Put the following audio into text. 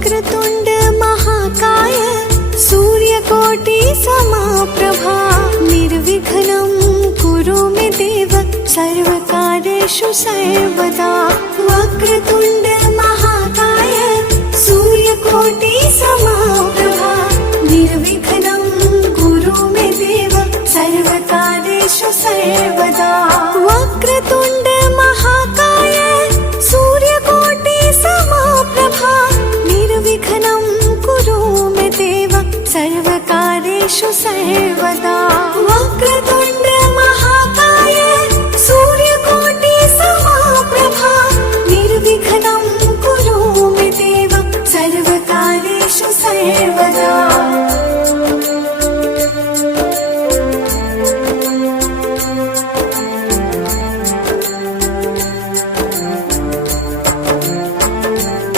वक्रतुण्ड महाकाय सूर्यकोटि समप्रभा निर्विघ्नं कुरु मे देव सर्वकार्येषु सर्वदा। वक्रतुण्ड महाकाय सूर्यकोटि समप्रभा निर्विघ्नं कुरु मे देव सर्वकार्येषु सर्वदा। वक्रतुण्ड महाकाय सूर्यकोटि समप्रभा निर्विघ्नं कुरु मे देव सर्वकार्येषु सर्वदा। वक्रतुण्ड महाकाय सूर्यकोटि समप्रभा निर्विघ्नं कुरु मे देव सर्वकार्येषु सर्वदा।